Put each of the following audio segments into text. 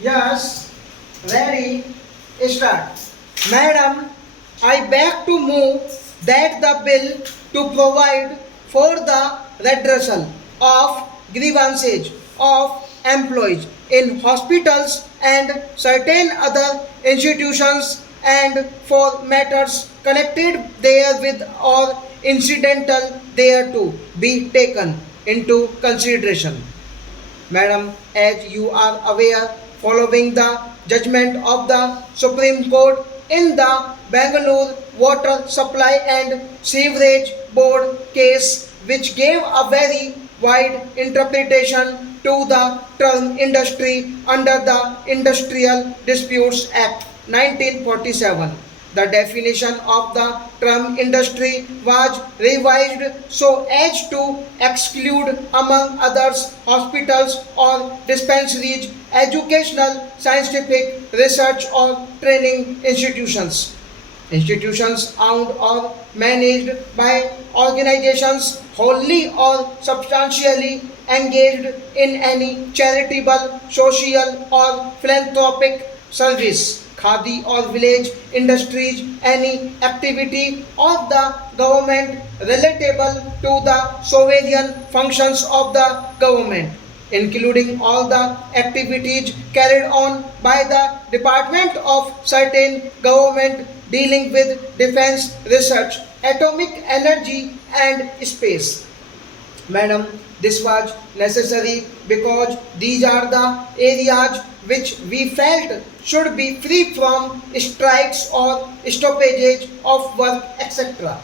Yes, ready, start. Madam, I beg to move that the bill to provide for the redressal of grievances of employees in hospitals and certain other institutions and for matters connected therewith or incidental thereto be taken into consideration. Madam, as you are aware, following the judgment of the Supreme Court in the Bangalore Water Supply and Sewerage Board case, which gave a very wide interpretation to the term industry under the Industrial Disputes Act 1947. The definition of the term industry was revised so as to exclude, among others, hospitals or dispensaries, educational, scientific, research or training institutions. Institutions owned or managed by organizations wholly or substantially engaged in any charitable, social, or philanthropic service. Khadi or village industries, any activity of the government relatable to the sovereign functions of the government, including all the activities carried on by the Department of certain government dealing with defense research, atomic energy and space. Madam, this was necessary because these are the areas which we felt should be free from strikes or stoppages of work, etc.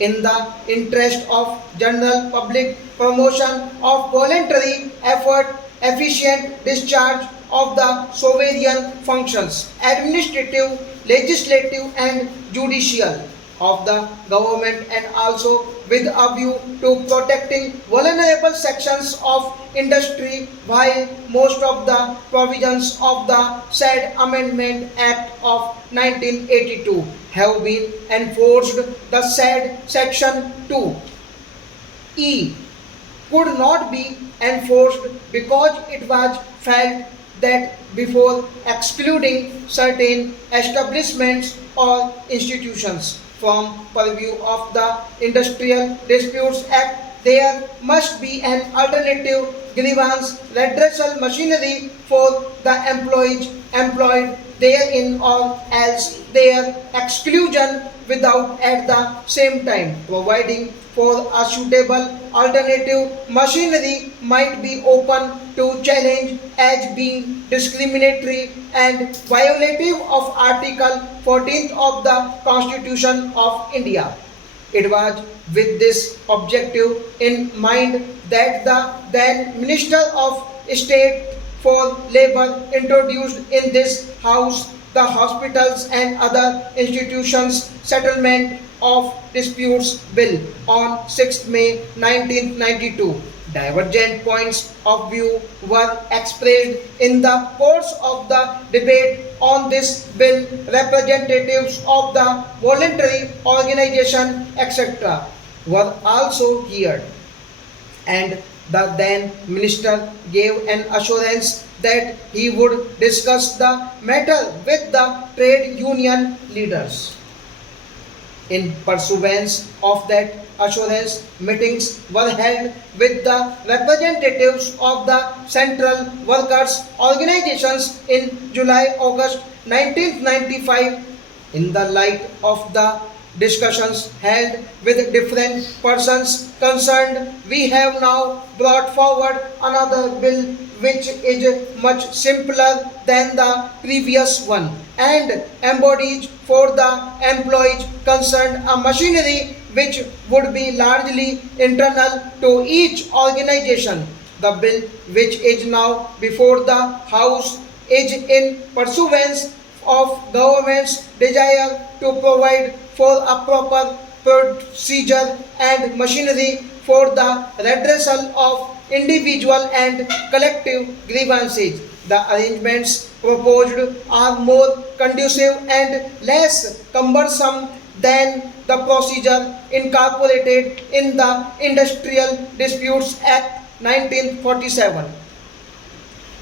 In the interest of general public promotion of voluntary effort, efficient discharge of the sovereign functions, administrative, legislative, and judicial of the government, and also with a view to protecting vulnerable sections of industry, while most of the provisions of the said Amendment Act of 1982 have been enforced. The said Section 2E could not be enforced because it was felt that before excluding certain establishments or institutions from purview of the Industrial Disputes Act, there must be an alternative grievance redressal machinery for the employees employed therein, or else their exclusion without at the same time providing for a suitable alternative machinery might be open to challenge as being discriminatory and violative of Article 14th of the Constitution of India. It was with this objective in mind that the then Minister of State for Labour introduced in this House the Hospitals and Other Institutions Settlement of Disputes Bill on 6 May 1992. Divergent points of view were expressed in the course of the debate on this bill. Representatives of the voluntary organization, etc., were also heard, and the then minister gave an assurance that he would discuss the matter with the trade union leaders. In pursuance of that assurance, meetings were held with the representatives of the central workers' organizations in July-August 1995. In the light of the discussions held with different persons concerned, we have now brought forward another bill which is much simpler than the previous one and embodies for the employees concerned a machinery which would be largely internal to each organization. The bill which is now before the House is in pursuance of government's desire to provide for a proper procedure and machinery for the redressal of individual and collective grievances. The arrangements proposed are more conducive and less cumbersome than the procedure incorporated in the Industrial Disputes Act 1947.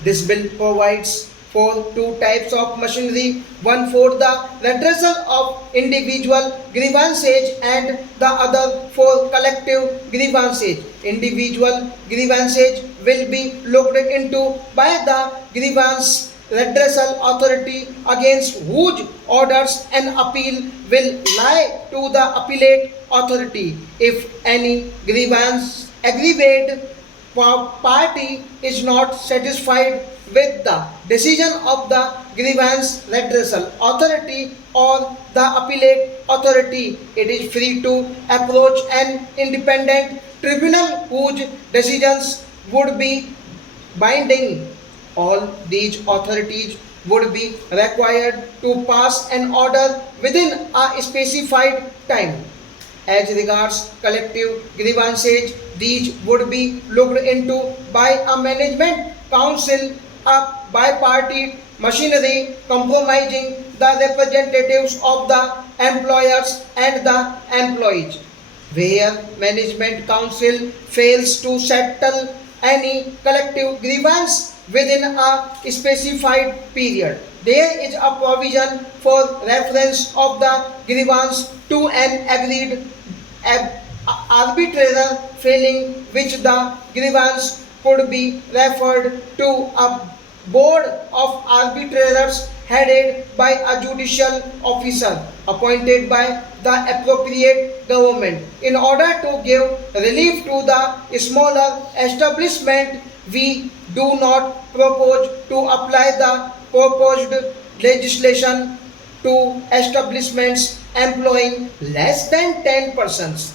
This bill provides for two types of machinery, one for the redressal of individual grievances and the other for collective grievances. Individual grievances will be looked into by the grievance redressal authority, against whose orders an appeal will lie to the appellate authority. If any grievance aggravate party is not satisfied with the decision of the grievance redressal authority or the appellate authority, it is free to approach an independent tribunal whose decisions would be binding. All these authorities would be required to pass an order within a specified time. As regards collective grievances, these would be looked into by a management council, a bipartite machinery compromising the representatives of the employers and the employees. Where management council fails to settle any collective grievance within a specified period, there is a provision for reference of the grievance to an agreed arbitrator, failing which the grievance could be referred to a board of arbitrators headed by a judicial officer appointed by the appropriate government. In order to give relief to the smaller establishment, we do not propose to apply the proposed legislation to establishments employing less than 10 persons.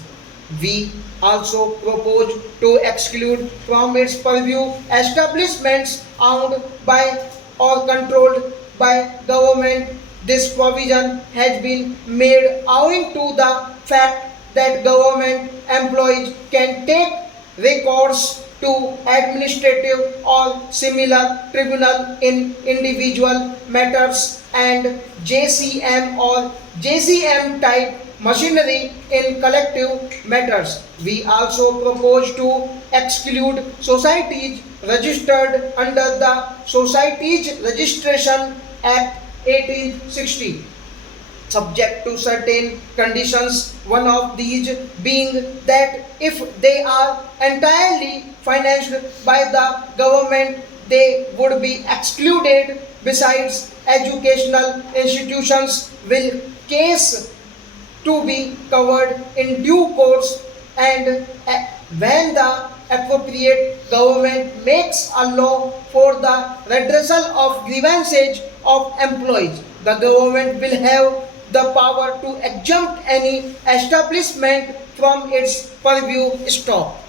We also propose to exclude from its purview establishments owned by or controlled by government. This provision has been made owing to the fact that government employees can take recourse to administrative or similar tribunal in individual matters and JCM or JCM type machinery in collective matters. We also propose to exclude societies registered under the Societies Registration Act 1860, subject to certain conditions, one of these being that if they are entirely financed by the government, they would be excluded. Besides, educational institutions will case to be covered in due course, and when the appropriate government makes a law for the redressal of grievances of employees, the government will have the power to exempt any establishment from its purview. Stop.